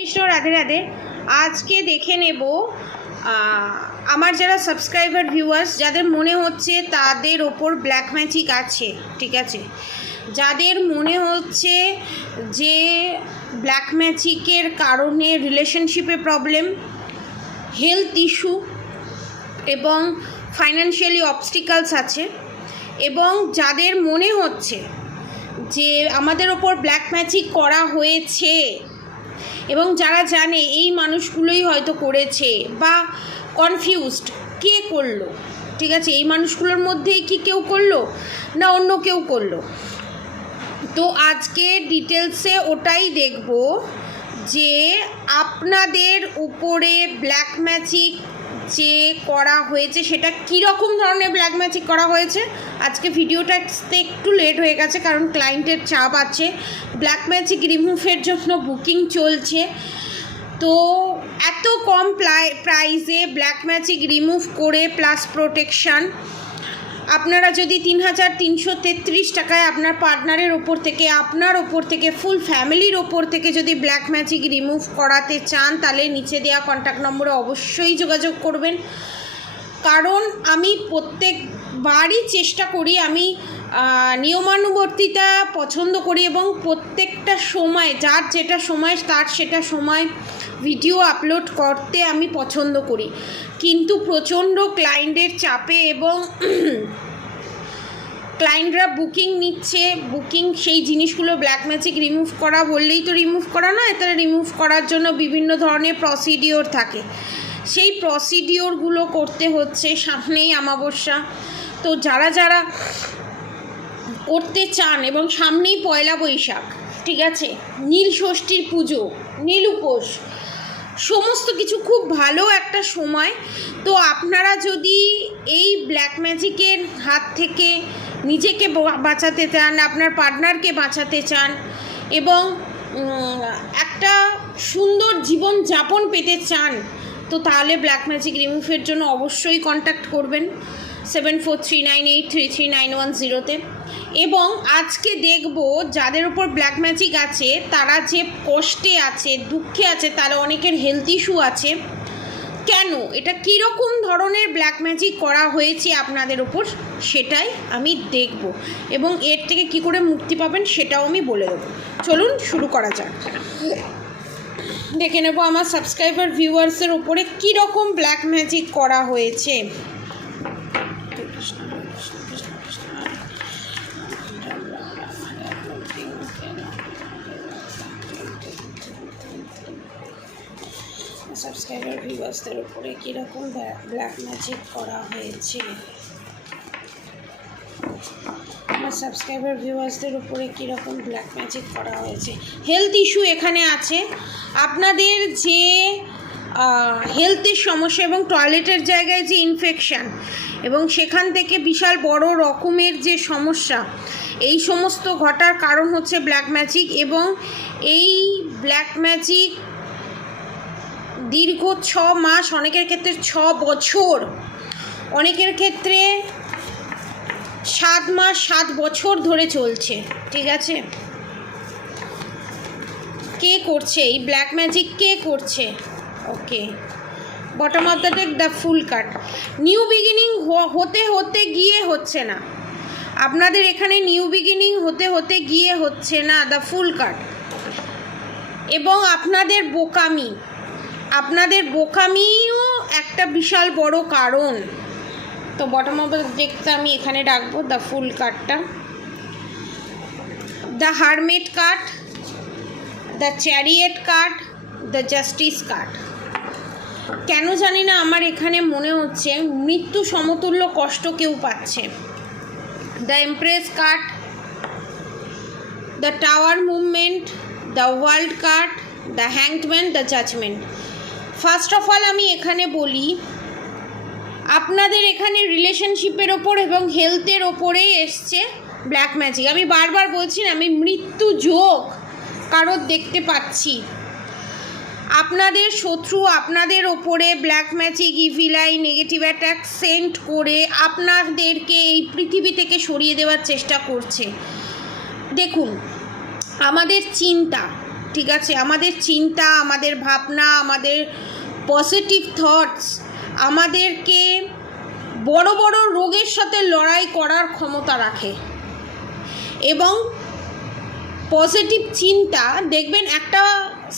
কৃষ্ণ রাধে রাধে। আজকে দেখে নেব আমার যারা সাবস্ক্রাইবার ভিউয়ার্স যাদের মনে হচ্ছে তাদের ওপর ব্ল্যাক ম্যাজিক আছে, ঠিক আছে, যাদের মনে হচ্ছে যে ব্ল্যাক ম্যাজিকের কারণে রিলেশনশিপে প্রবলেম, হেলথ ইস্যু এবং ফাইন্যান্সিয়ালি অবস্টিকালস আছে, এবং যাদের মনে হচ্ছে যে আমাদের ওপর ব্ল্যাক ম্যাজিক করা হয়েছে এবং যারা জানে এই মানুষগুলোই হয়তো করেছে বা কনফিউজড কে করলো, ঠিক আছে, এই মানুষগুলোর মধ্যেই কি কেউ করলো না অন্য কেউ করলো। তো আজকে ডিটেলসে ওটাই দেখব যে আপনাদের উপরে ব্ল্যাক ম্যাজিক যে করা হয়েছে সেটা কীরকম ধরনের ব্ল্যাক ম্যাজিক করা হয়েছে। আজকে ভিডিওটা একটু লেট হয়ে গেছে কারণ ক্লায়েন্টের চাপ আছে, ব্ল্যাক ম্যাজিক রিমুভের জন্য বুকিং চলছে। তো এত কম প্রাইসে ব্ল্যাক ম্যাজিক রিমুভ করে প্লাস প্রোটেকশান আপনারা যদি ৩,৩33 টাকায় আপনার পার্টনারের ওপর থেকে, আপনার ওপর থেকে, ফুল ফ্যামিলির ওপর থেকে যদি ব্ল্যাক ম্যাজিক রিমুভ করাতে চান তাহলে নিচে দেওয়া কন্ট্যাক্ট নম্বরে অবশ্যই যোগাযোগ করবেন। কারণ আমি প্রত্যেকবারই চেষ্টা করি, আমি নিয়মানুবর্তিতা পছন্দ করি এবং প্রত্যেকটা সময় যার যেটা সময় তার সেটা সময় ভিডিও আপলোড করতে আমি পছন্দ করি। কিন্তু প্রচণ্ড ক্লায়েন্টের চাপে এবং ক্লায়েন্টরা বুকিং নিচ্ছে, বুকিং সেই জিনিসগুলো ব্ল্যাক ম্যাজিক রিমুভ করা বললেই তো রিমুভ করা নয়, তারা রিমুভ করার জন্য বিভিন্ন ধরনের প্রসিডিওর থাকে, সেই প্রসিডিওরগুলো করতে হচ্ছে। সামনেই অমাবস্যা, তো যারা যারা করতে চান এবং সামনেই পয়লা বৈশাখ, ঠিক আছে, নীল ষষ্ঠীর পুজো, নীল উপোস, সমস্ত কিছু খুব ভালো একটা সময়। তো আপনারা যদি এই ব্ল্যাক ম্যাজিকের হাত থেকে নিজেকে বাঁচাতে চান, আপনার পার্টনারকে বাঁচাতে চান এবং একটা সুন্দর জীবন যাপন পেতে চান, তো তাহলে ব্ল্যাক ম্যাজিক রিমুভের জন্য অবশ্যই কন্ট্যাক্ট করবেন 7439833910-তে। এবং আজকে দেখব যাদের উপর ব্ল্যাক ম্যাজিক আছে তারা যে কষ্টে আছে, দুঃখে আছে, তারা অনেকের হেলথ ইস্যু আছে, কেন এটা কীরকম ধরনের ব্ল্যাক ম্যাজিক করা হয়েছে আপনাদের উপর সেটাই আমি দেখব এবং এর থেকে কি করে মুক্তি পাবেন সেটাও আমি বলে দেবো। চলুন শুরু করা যাক। দেখে নেব আমার সাবস্ক্রাইবার ভিউয়ার্সের উপরে কীরকম ব্ল্যাক ম্যাজিক করা হয়েছে। সাবস্ক্রাইবার ভিউয়ার্সদের উপরে কীরকম ব্ল্যাক ম্যাজিক করা হয়েছে, আমার সাবস্ক্রাইবার ভিউয়ার্সদের উপরে কীরকম ব্ল্যাক ম্যাজিক করা হয়েছে। হেলথ ইস্যু এখানে আছে, আপনাদের যে হেলথের সমস্যা এবং টয়লেটের জায়গায় যে ইনফেকশান এবং সেখান থেকে বিশাল বড় রকমের যে সমস্যা, এই সমস্ত ঘটার কারণ হচ্ছে ব্ল্যাক ম্যাজিক। এবং এই ব্ল্যাক ম্যাজিক দীর্ঘ 6 মাস, অনেকের ক্ষেত্রে 6 বছর, অনেকের ক্ষেত্রে 7 মাস 7 বছর ধরে চলছে, ঠিক আছে। কে করছে এই ব্ল্যাক ম্যাজিক, কে করছে? Okay, bottom of the deck the full card. New beginning হতে হতে গিয়ে হচ্ছে না, আপনাদের এখানে নিউ বিগিনিং হতে হতে গিয়ে হচ্ছে না, দ্য ফুল কার্ড। এবং আপনাদের বোকামিও একটা বিশাল বড় কারণ। তো বটম অফ দ্য ডেকটা আমি এখানে রাখবো, দ্য ফুল কার্ডটা, the hermit card, the chariot card, the justice card. কেন জানি না আমার এখানে মনে হচ্ছে মৃত্যু সমতুল্য কষ্ট কেউ পাচ্ছে। The empress card, the tower movement, the world card, the hanged man, the judgement. First of all আমি এখানে বলি, আপনাদের এখানে রিলেশনশিপের ওপর এবং হেলথের ওপরে এসছে ব্ল্যাক ম্যাজিক। আমি বারবার বলছি না, আমি মৃত্যু যোগ কারোর দেখতে পাচ্ছি। আপনাদের শত্রু আপনাদের ওপরে black magic, evil eye, negative attack send করে আপনাদেরকে এই পৃথিবী থেকে সরিয়ে দেওয়ার চেষ্টা করছে। দেখুন, আমাদের চিন্তা, ঠিক আছে, আমাদের চিন্তা, আমাদের ভাবনা, আমাদের পজিটিভ থটস আমাদেরকে বড় বড় রোগের সাথে লড়াই করার ক্ষমতা রাখে। এবং পজিটিভ চিন্তা, দেখবেন একটা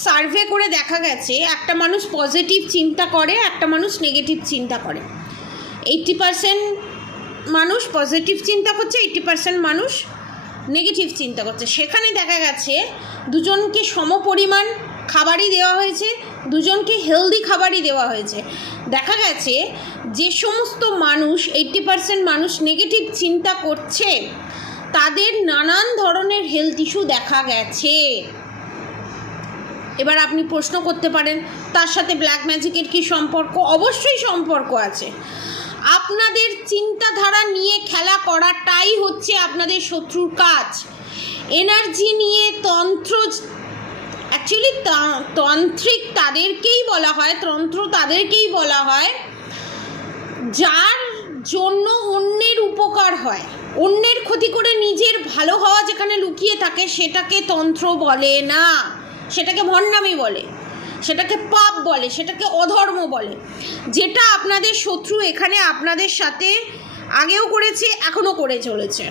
সার্ভে করে দেখা গেছে একটা মানুষ পজিটিভ চিন্তা করে, একটা মানুষ নেগেটিভ চিন্তা করে। 80% মানুষ পজিটিভ চিন্তা করছে, 80% মানুষ নেগেটিভ চিন্তা করছে। সেখানে দেখা গেছে দুজনকে সমপরিমাণ খাবারই দেওয়া হয়েছে, দুজনকে হেলদি খাবারই দেওয়া হয়েছে। দেখা গেছে যে সমস্ত মানুষ 80% মানুষ নেগেটিভ চিন্তা করছে তাদের নানান ধরনের হেলথ ইস্যু দেখা গেছে। এবার আপনি প্রশ্ন করতে পারেন তার সাথে ব্ল্যাক ম্যাজিকের কী সম্পর্ক? অবশ্যই সম্পর্ক আছে। আপনাদের চিন্তাধারা নিয়ে খেলা করাটাই হচ্ছে আপনাদের শত্রুর কাজ। এনার্জি নিয়ে অ্যাকচুয়ালি তান্ত্রিক তাদেরকেই বলা হয়, তন্ত্র তাদেরকেই বলা হয় যার জন্য অন্যের উপকার হয়। অন্যের ক্ষতি করে নিজের ভালো হওয়া যেখানে লুকিয়ে থাকে সেটাকে তন্ত্র বলে না, সেটাকে ভণ্ডামি বলে, সেটাকে পাপ বলে, সেটাকে অধর্ম বলে। যেটা আপনাদের শত্রু এখানে আপনাদের সাথে আগেও করেছে, এখনও করে চলেছে।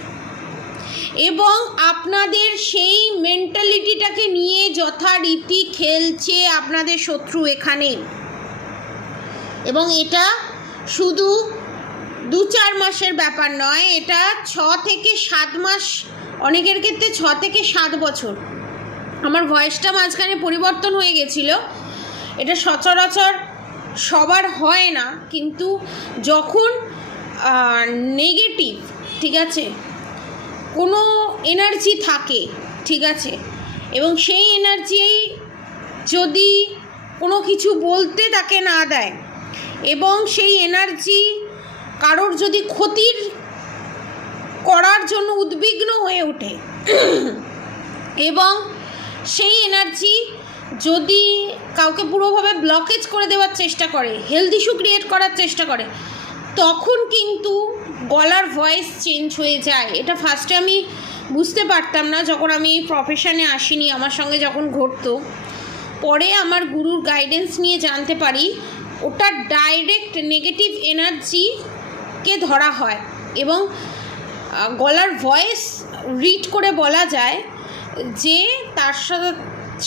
এবং আপনাদের সেই মেন্টালিটিটাকে নিয়ে যথারীতি খেলছে আপনাদের শত্রু এখানে। এবং এটা শুধু 2-4 মাসের ব্যাপার নয়, এটা 6 থেকে 7 মাস, অনেকের ক্ষেত্রে 6 থেকে 7 বছর। আমার ভয়েসটা মাঝখানে পরিবর্তন হয়ে গেছিলো, এটা সচরাচর সবার হয় না, কিন্তু যখন নেগেটিভ, ঠিক আছে, কোনো এনার্জি থাকে, ঠিক আছে, এবং সেই এনার্জি যদি কোনো কিছু বলতে তাকে না দেয় এবং সেই এনার্জি কারোর যদি ক্ষতির করার জন্য উদ্বিগ্ন হয়ে ওঠে এবং সেই এনার্জি যদি কাউকে পুরোভাবে ব্লকেজ করে দেওয়ার চেষ্টা করে, হেলথ ইস্যু ক্রিয়েট করার চেষ্টা করে, তখন কিন্তু গলার ভয়েস চেঞ্জ হয়ে যায়। এটা ফার্স্টে আমি বুঝতে পারতাম না যখন আমি এই প্রফেশনে আসিনি, আমার সঙ্গে যখন ঘটতো। পরে আমার গুরুর গাইডেন্স নিয়ে জানতে পারি ওটা ডাইরেক্ট নেগেটিভ এনার্জিকে ধরা হয় এবং গলার ভয়েস রিড করে বলা যায় যে তার সাথে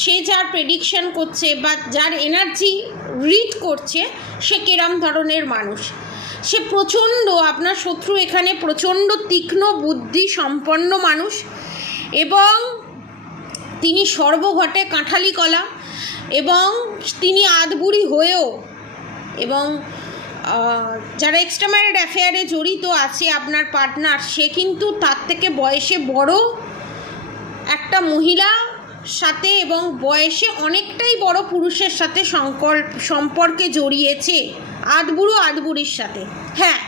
সে যার প্রেডিকশন করছে বা যার এনার্জি রিড করছে সে কিরম ধরনের মানুষ। সে প্রচণ্ড, আপনার শত্রু এখানে প্রচণ্ড তীক্ষ্ণ বুদ্ধি সম্পন্ন মানুষ এবং তিনি সর্বঘটে কাঁঠালি কলা এবং তিনি আধবুড়ি হয়েও, এবং যারা এক্সট্রা ম্যারিড অ্যাফেয়ারে জড়িত আছে আপনার পার্টনার, সে কিন্তু তার থেকে বয়সে বড় একটা মহিলা সাথে এবং বয়সে অনেকটাই বড় পুরুষের সাথে সম্পর্কে জড়িয়েছে, আধবুড়ো আধবুড়ির সাথে। হ্যাঁ,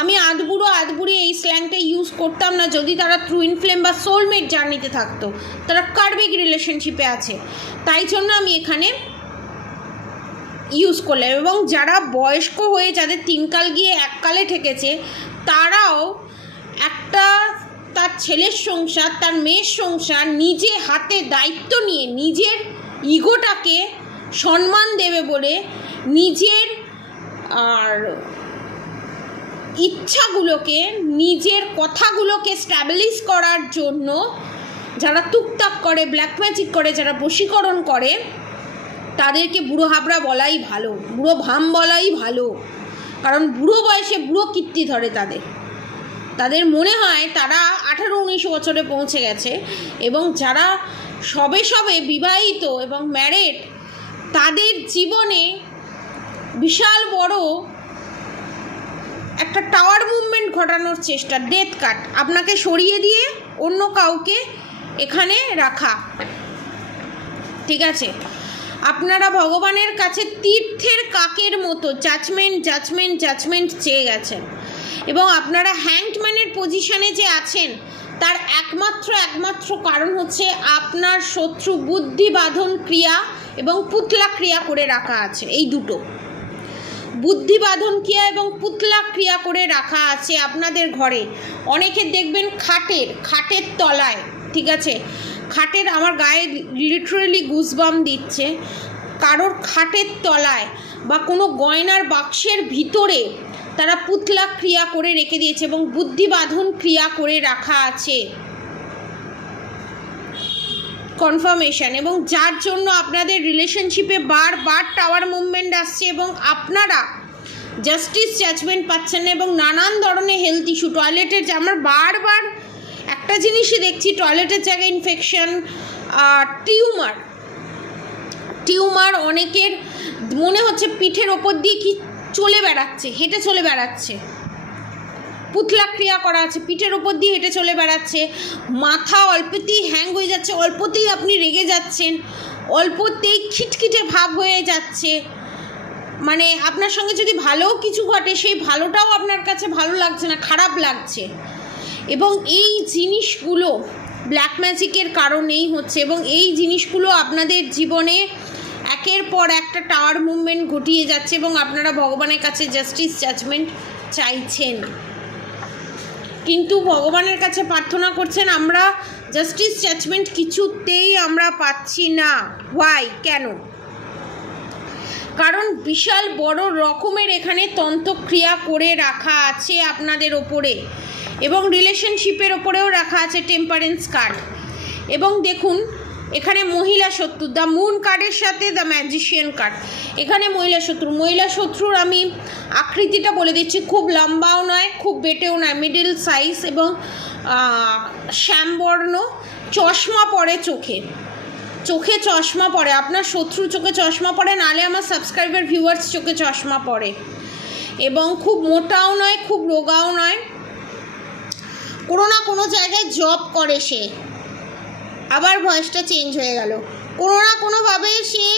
আমি আধবুড়ো আধবুড়ি এই স্ল্যাংটা ইউজ করতাম না যদি তারা টুইন ফ্লেম বা সোলমেট জার্নিতে থাকতো, তারা কার্মিক রিলেশনশিপে আছে, তাই জন্য আমি এখানে ইউজ করলাম। এবং যারা বয়স্ক হয়ে যাদের 3 কাল গিয়ে 1 কালে ঠেকেছে, তারাও একটা তার ছেলের সংসার, তার মেয়ের সংসার নিজে হাতে দায়িত্ব নিয়ে নিজের ইগোটাকে সম্মান দেবে বলে, নিজের আর ইচ্ছাগুলোকে, নিজের কথাগুলোকে স্ট্যাবলিশ করার জন্য যারা টুকটাক করে, ব্ল্যাক ম্যাজিক করে, যারা বশীকরণ করে, তাদেরকে বুড়ো হাবড়া বলাই ভালো, বুড়ো ভাম বলাই ভালো। কারণ বুড়ো বয়সে বুড়ো কীর্তি ধরে তাদের মনে হয় তারা 18-19 বছরে পৌঁছে গেছে। এবং যারা সবে সবে বিবাহিত এবং ম্যারেড, তাদের জীবনে বিশাল বড় একটা টাওয়ার মুভমেন্ট ঘটানোর চেষ্টা, ডেথ কাট, আপনাকে সরিয়ে দিয়ে অন্য কাউকে এখানে রাখা, ঠিক আছে। আপনারা ভগবানের কাছে তীর্থের কাকের মতো জাজমেন্ট চেয়ে গেছেন এবং আপনারা হ্যাংডম্যানের পজিশনে যে আছেন তার একমাত্র কারণ হচ্ছে আপনার শত্রু বুদ্ধি বাঁধন ক্রিয়া এবং পুতলা ক্রিয়া করে রাখা আছে। এই দুটো বুদ্ধি বাঁধন ক্রিয়া এবং পুতলা ক্রিয়া করে রাখা আছে আপনাদের ঘরে। অনেকে দেখবেন খাটের তলায়, ঠিক আছে, খাটের, আমার গায়ে লিটারেলি গুজবাম দিচ্ছে, কারোর খাটের তলায় বা কোনো গয়নার বাক্সের ভিতরে তারা পুতলা ক্রিয়া করে রেখে দিয়েছে এবং বুদ্ধিবাঁধন ক্রিয়া করে রাখা আছে, কনফার্মেশন। এবং যার জন্য আপনাদের রিলেশনশিপে বারবার টাওয়ার মুভমেন্ট আসছে এবং আপনারা জাস্টিস জাজমেন্ট পাচ্ছেন না এবং নানান ধরনের হেলথ ইস্যু, টয়লেটের, আমার বারবার একটা জিনিসই দেখছি, টয়লেটের জায়গায় ইনফেকশন, টিউমার অনেকের মনে হচ্ছে পিঠের ওপর দিয়ে কি চলে বেড়াচ্ছে, হেঁটে চলে বেড়াচ্ছে, পুতলা ক্রিয়া করা আছে, পিঠের ওপর দিয়ে হেঁটে চলে বেড়াচ্ছে, মাথা অল্পতেই হ্যাং হয়ে যাচ্ছে, অল্পতেই আপনি রেগে যাচ্ছেন, অল্পতেই খিটখিটে ভাব হয়ে যাচ্ছে, মানে আপনার সঙ্গে যদি ভালোও কিছু ঘটে সেই ভালোটাও আপনার কাছে ভালো লাগছে না, খারাপ লাগছে। এবং এই জিনিসগুলো ব্ল্যাক ম্যাজিকের কারণেই হচ্ছে এবং এই জিনিসগুলো আপনাদের জীবনে একের পর একটা টাওয়ার মুভমেন্ট ঘটিয়ে যাচ্ছে এবং আপনারা ভগবানের কাছে জাস্টিস জাজমেন্ট চাইছেন, কিন্তু ভগবানের কাছে প্রার্থনা করছেন আমরা জাস্টিস জাজমেন্ট কিছুতেই আমরা পাচ্ছি না। হোয়াই, কেন? কারণ বিশাল বড় রকমের এখানে তন্ত্রক্রিয়া করে রাখা আছে আপনাদের ওপরে এবং রিলেশনশিপের ওপরেও রাখা আছে টেম্পারেন্স কার্ড। এবং দেখুন এখানে মহিলা শত্রু, দ্য মুন কার্ডের সাথে দ্য ম্যাজিশিয়ান কার্ড। এখানে মহিলা শত্রুর আমি আকৃতিটা বলে দিচ্ছি, খুব লম্বাও নয়, খুব বেটেও নয়, মিডল সাইজ এবং শ্যামবর্ণ, চশমা পরে, চোখে চশমা পরে, আপনার শত্রু চোখে চশমা পরে, নালে আমার সাবস্ক্রাইবার ভিউয়ার্স চোখে চশমা পরে, এবং খুব মোটাও নয়, খুব রোগাও নয়, কোনো না কোনো জায়গায় জব করে সে, আবার ভয়েসটা চেঞ্জ হয়ে গেল, কোনো না কোনোভাবে সে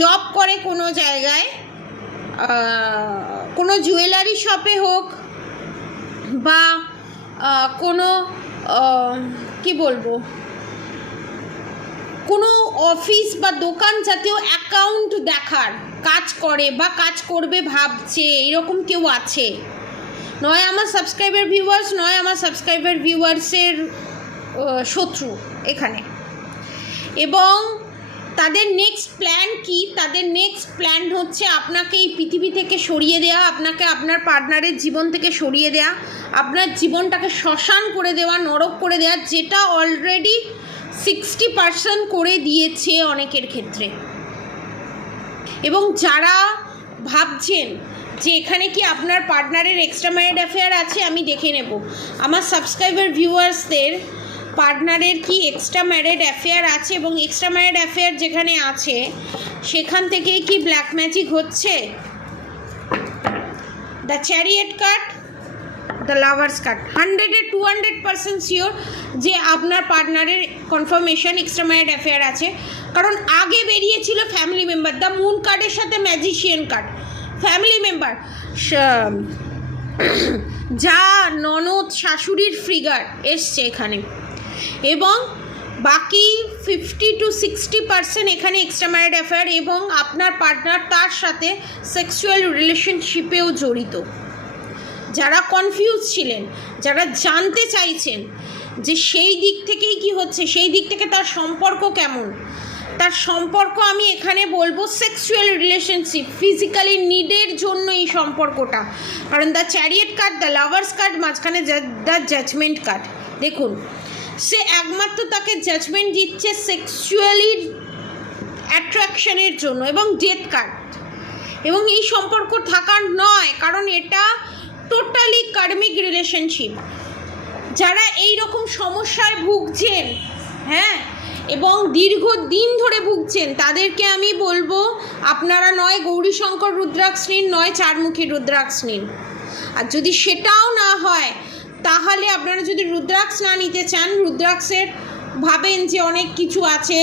জব করে কোনো জায়গায়, কোনো জুয়েলারি শপে হোক বা কোনো কি বলবো, কোনো অফিস বা দোকান জাতীয় অ্যাকাউন্ট দেখার কাজ করে বা কাজ করবে ভাবছে, এরকম কেউ আছে, নয় আমার সাবস্ক্রাইবার ভিউয়ার্স, নয় আমার সাবস্ক্রাইবার ভিউয়ার্সের শত্রু এখানে। এবং তাদের নেক্সট প্ল্যান কি? তাদের নেক্সট প্ল্যান হচ্ছে আপনাকে এই পৃথিবী থেকে সরিয়ে দেওয়া, আপনাকে আপনার পার্টনারের জীবন থেকে সরিয়ে দেওয়া, আপনার জীবনটাকে শ্মশান করে দেওয়া, নরক করে দেওয়া, যেটা অলরেডি 60% করে দিয়েছে অনেকের ক্ষেত্রে। এবং যারা ভাবছেন যে এখানে কি আপনার পার্টনারের এক্সট্রা ম্যারিড অ্যাফেয়ার আছে, আমি দেখে নেব আমার সাবস্ক্রাইবার ভিউয়ার্সদের পার্টনারের কি এক্সট্রা ম্যারিড অ্যাফেয়ার আছে এবং এক্সট্রা ম্যারিড অ্যাফেয়ার যেখানে আছে সেখান থেকেই কি ব্ল্যাক ম্যাজিক হচ্ছে। The chariot card, the lovers card, 100-200% sure যে আপনার পার্টনারের কনফার্মেশন এক্সট্রা ম্যারিড অ্যাফেয়ার আছে, কারণ আগে বেরিয়েছিল ফ্যামিলি মেম্বার। দ্য মুন কার্ডের সাথে ম্যাজিশিয়ান কার্ড, ফ্যামিলি মেম্বার, যা ননদ শাশুড়ির ফিগার এসছে এখানে, এবং বাকি 50-60% এখানে এক্সট্রা ম্যারিড অ্যাফেয়ার এবং আপনার পার্টনার তার সাথে সেক্সুয়াল রিলেশনশিপেও জড়িত। যারা কনফিউজ ছিলেন, যারা জানতে চাইছেন যে সেই দিক থেকেই কি হচ্ছে, সেই দিক থেকে তার সম্পর্ক কেমন, তার সম্পর্ক আমি এখানে বলবো সেক্সুয়াল রিলেশনশিপ, ফিজিক্যালি নিডের জন্য এই সম্পর্কটা। কারণ the chariot card, the lovers card, মাঝখানে দ্য জাজমেন্ট কার্ড। দেখুন সে একমাত্র তাকে জাজমেন্ট দিচ্ছে সেক্সুয়ালি অ্যাট্রাকশনের জন্য, এবং ডেথ কার্ড। এবং এই সম্পর্ক থাকার নয়, কারণ এটা টোটালি কার্মিক রিলেশনশিপ। যারা এই রকম সমস্যায় ভুগছেন, হ্যাঁ, এবং দীর্ঘদিন ধরে ভুগছেন, তাদেরকে আমি বলবো আপনারা নয় গৌরীশঙ্কর রুদ্রাক্ষ নিন, নয় চারমুখী রুদ্রাক্ষ নিন। আর যদি সেটাও না হয় তাহলে আপনারা যদি রুদ্রাক্ষ না নিতে চান, রুদ্রাক্ষের ভাবেন যে অনেক কিছু আছে,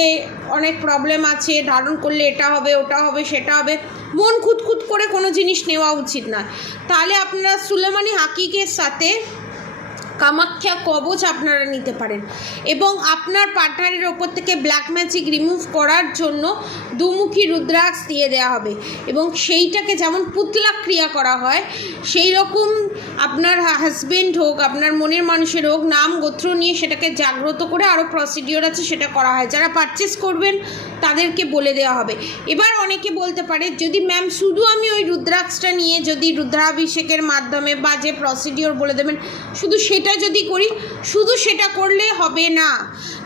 অনেক প্রবলেম আছে, ধারণ করলে এটা হবে, ওটা হবে, সেটা হবে, মন খুঁতখুত করে কোনো জিনিস নেওয়া উচিত না। তাহলে আপনারা সুলেমানি হাকিকের সাথে কামাখ্যা কবচ আপনারা নিতে পারেন। এবং আপনার পার্টনারের ওপর থেকে ব্ল্যাক ম্যাজিক রিমুভ করার জন্য দুমুখী রুদ্রাক্ষ দিয়ে দেওয়া হবে, এবং সেইটাকে যেমন পুতলা ক্রিয়া করা হয় সেই রকম আপনার হাজবেন্ড হোক, আপনার মনের মানুষের হোক, নাম গোত্র নিয়ে সেটাকে জাগ্রত করে আরও প্রসিডিওর আছে সেটা করা হয়। যারা পারচেস করবেন তাদেরকে বলে দেওয়া হবে। এবার অনেকে বলতে পারে, যদি ম্যাম শুধু আমি ওই রুদ্রাক্ষটা নিয়ে যদি রুদ্রাভিষেকের মাধ্যমে বা যে প্রসিডিওর বলে দেবেন শুধু সেটা যদি করি, শুধু সেটা করলে হবে না,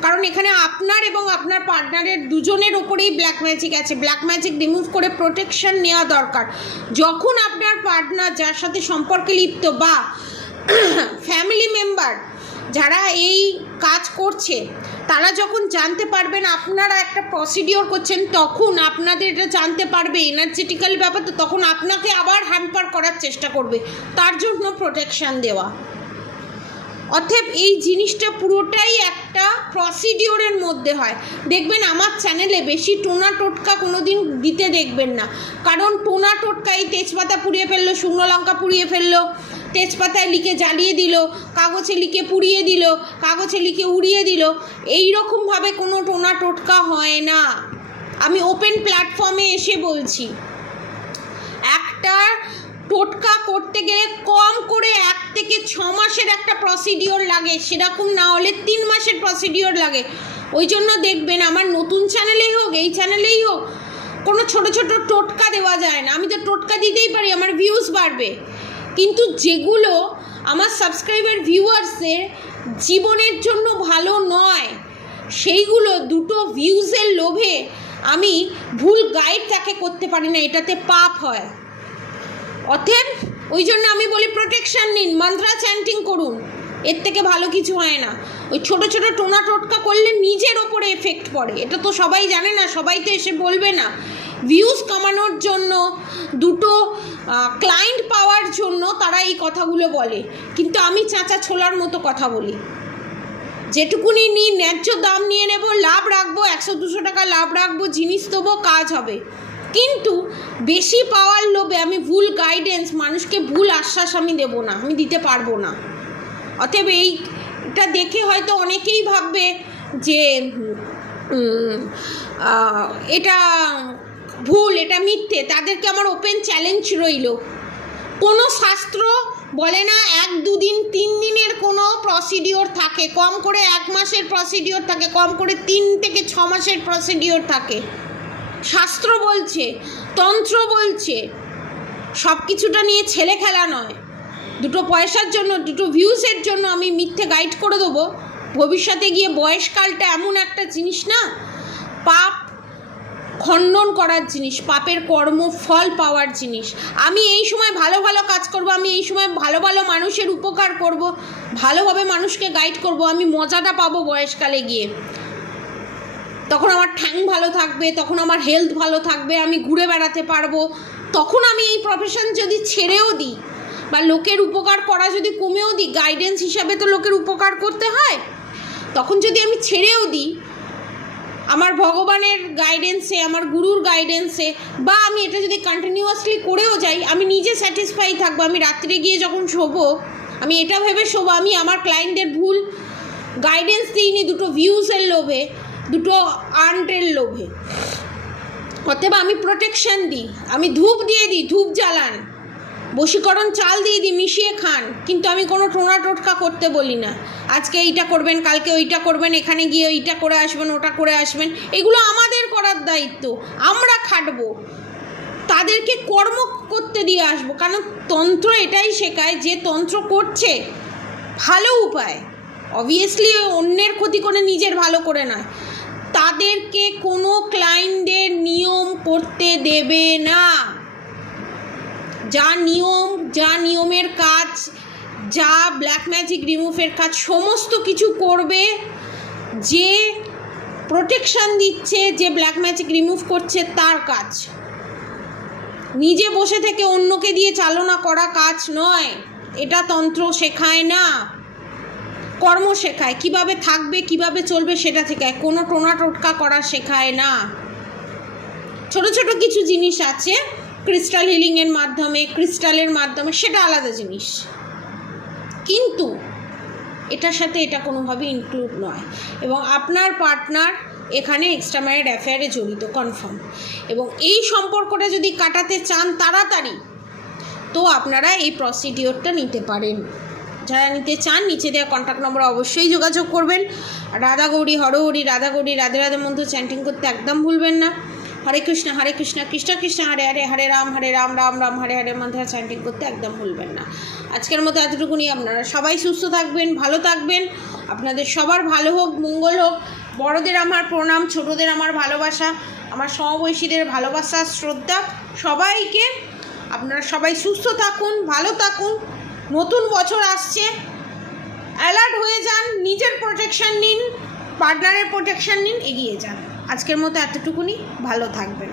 কারণ এখানে আপনার এবং আপনার পার্টনারের দুজনের ওপরেই ব্ল্যাক ম্যাজিক আছে। ব্ল্যাক ম্যাজিক রিমুভ করে প্রোটেকশন নেওয়া দরকার। যখন আপনার পার্টনার যার সাথে সম্পর্কে লিপ্ত বা ফ্যামিলি মেম্বার যারা এই কাজ করছে তারা যখন জানতে পারবেন আপনারা একটা প্রসিডিওর করছেন, তখন আপনাদের এটা জানতে পারবে এনার্জেটিক্যাল ব্যাপার, তো তখন আপনাকে আবার হ্যাম্পার করার চেষ্টা করবে, তার জন্য প্রোটেকশান দেওয়া। অতএব এই জিনিসটা পুরোটাই একটা প্রসিডিওরের মধ্যে হয়। দেখবেন আমার চ্যানেলে বেশি টোনা টোটকা কোনো দিন দিতে দেখবেন না, কারণ টোনা টোটকা এই তেজপাতা পুড়িয়ে ফেললো, শুকনো লঙ্কা পুড়িয়ে ফেললো, তেজপাতায় লিখে জ্বালিয়ে দিল, কাগজে লিখে পুড়িয়ে দিল, কাগজে লিখে উড়িয়ে দিল, এই রকমভাবে কোনো টোনা টোটকা হয় না। আমি ওপেন প্ল্যাটফর্মে এসে বলছি, একটা টোটকা করতে গেলে কম করে 1 থেকে 6 মাসের একটা প্রসিডিওর লাগে, সেরকম না হলে 3 মাসের প্রসিডিওর লাগে। ওই জন্য দেখবেন আমার নতুন চ্যানেলেই হোক এই চ্যানেলেই হোক কোনো ছোট ছোট টোটকা দেওয়া যায় না। আমি তো টোটকা দিতেই পারি, আমার ভিউজ বাড়বে, কিন্তু যেগুলো আমার সাবস্ক্রাইবার ভিউয়ার্সের জীবনের জন্য ভালো নয় সেইগুলো দুটো ভিউজের লোভে আমি ভুল গাইড তাকে করতে পারি না, এটাতে পাপ হয়। অতএব ওই জন্য আমি বলি প্রোটেকশান নিন, মন্ত্রা চ্যান্টিং করুন, এর থেকে ভালো কিছু হয় না। ওই ছোটো ছোটো টোনা টোটকা করলে নিজের ওপরে এফেক্ট পড়ে, এটা তো সবাই জানে না, সবাই তো এসে বলবে না। ভিউজ কামানোর জন্য, দুটো ক্লায়েন্ট পাওয়ার জন্য তারা এই কথাগুলো বলে, কিন্তু আমি চাঁচা ছোলার মতো কথা বলি। যেটুকুনি নিই ন্যায্য দাম নিয়ে নেব, লাভ রাখবো, 100-200 টাকা লাভ রাখবো, জিনিস দেবো, কাজ হবে। কিন্তু বেশি পাওয়ার লোভে আমি ভুল গাইডেন্স, মানুষকে ভুল আশ্বাস আমি দেবো না, আমি দিতে পারবো না। অতএব এইটা দেখে হয়তো অনেকেই ভাববে যে এটা ভুল, এটা মিথ্যে, তাদেরকে আমার ওপেন চ্যালেঞ্জ রইল। কোনো শাস্ত্র বলে না 1-2 দিন 3 দিনের কোনো প্রসিডিওর থাকে, কম করে 1 মাসের প্রসিডিওর থাকে, কম করে 3 থেকে 6 মাসের প্রসিডিওর থাকে। শাস্ত্র বলছে, তন্ত্র বলছে, সব কিছুটা নিয়ে ছেলে খেলা নয়। দুটো পয়সার জন্য, দুটো ভিউজের জন্য আমি মিথ্যে গাইড করে দেবো? ভবিষ্যতে গিয়ে বয়সকালটা এমন একটা জিনিস না, পাপ খণ্ডন করার জিনিস, পাপের কর্ম ফল পাওয়ার জিনিস। আমি এই সময় ভালো ভালো কাজ করব, আমি এই সময় ভালো ভালো মানুষের উপকার করব, ভালোভাবে মানুষকে গাইড করব, আমি মজাটা পাবো বয়সকালে গিয়ে। তখন আমার ঠ্যাং ভালো থাকবে, তখন আমার হেলথ ভালো থাকবে, আমি ঘুরে বেড়াতে পারবো। তখন আমি এই প্রফেশন যদি ছেড়েও দিই বা লোকের উপকার করা যদি কমেও দিই, গাইডেন্স হিসাবে তো লোকের উপকার করতে হয়, তখন যদি আমি ছেড়েও দিই আমার ভগবানের গাইডেন্সে, আমার গুরুর গাইডেন্সে, বা আমি এটা যদি কন্টিনিউয়াসলি করেও যাই, আমি নিজে স্যাটিসফাই থাকবো। আমি রাত্রে গিয়ে যখন শোবো আমি এটা ভেবে শোবো আমি আমার ক্লায়েন্টদের ভুল গাইডেন্স দিইনি দুটো ভিউজের লোভে, দুটো আর্নের লোভে। অতএব আমি প্রোটেকশন দিই, আমি ধূপ দিয়ে দিই, ধূপ জ্বালান, বশীকরণ চাল দিয়ে দিই, মিশিয়ে খান, কিন্তু আমি কোনো টোনা টোটকা করতে বলি না। আজকে এইটা করবেন, কালকে ওইটা করবেন, এখানে গিয়ে ওইটা করে আসবেন, ওটা করে আসবেন, এগুলো আমাদের করার দায়িত্ব, আমরা খাটবো, তাদেরকে কর্ম করতে দিয়ে আসবো। কারণ তন্ত্র এটাই শেখায়, যে তন্ত্র করছে ভালো উপায়, অবভিয়াসলি অন্যের ক্ষতি করে নিজের ভালো করে নয়, তাদেরকে কোনো ক্লায়েন্টদের নিয়ম করতে দেবে না। যা নিয়মের কাজ, যা ব্ল্যাক ম্যাজিক রিমুভের কাজ, সমস্ত কিছু করবে যে প্রোটেকশান দিচ্ছে, যে ব্ল্যাক ম্যাজিক রিমুভ করছে তার কাজ। নিজে বসে থেকে অন্যকে দিয়ে চালনা করা কাজ নয়, এটা তন্ত্র শেখায় না, কর্ম শেখায়, কিভাবে থাকবে কিভাবে চলবে সেটা শেখায়, কোনো টোনা টোটকা করা শেখায় না। ছোট ছোট কিছু জিনিস আছে ক্রিস্টাল হিলিংয়ের মাধ্যমে, ক্রিস্টালের মাধ্যমে, সেটা আলাদা জিনিস, কিন্তু এটার সাথে এটা কোনোভাবেই ইনক্লুড নয়। এবং আপনার পার্টনার এখানে এক্সট্রা ম্যারিড অ্যাফেয়ারে জড়িত কনফার্ম। এবং এই সম্পর্কটা যদি কাটাতে চান তাড়াতাড়ি, তো আপনারা এই প্রসিডিওরটা নিতে পারেন। যারা নিতে চান নিচে দেওয়া কন্ট্যাক্ট নম্বরে অবশ্যই যোগাযোগ করবেন। রাধা গৌরী হরহরি, রাধা গৌরী রাধে রাধে মন্ত্র চ্যান্টিং করতে একদম ভুলবেন না। হরে কৃষ্ণ কৃষ্ণ কৃষ্ণ হরে হরে, হরে রাম রাম রাম হরে হরে মন্ত্র চ্যান্টিং করতে একদম ভুলবেন না। আজকের মতো এতটুকুনি। আপনারা সবাই সুস্থ থাকবেন, ভালো থাকবেন, আপনাদের সবার ভালো হোক, মঙ্গল হোক। বড়দের আমার প্রণাম, ছোটদের আমার ভালোবাসা, আমার সমবয়সীদের ভালোবাসা শ্রদ্ধা সবাইকে। আপনারা সবাই সুস্থ থাকুন, ভালো থাকুন। নতুন বছর আসছে, অ্যালার্ট হয়ে যান, নিজের প্রোটেকশান নিন, পার্টনারের প্রোটেকশান নিন, এগিয়ে যান। আজকের মতো এতটুকুনি, ভালো থাকবেন।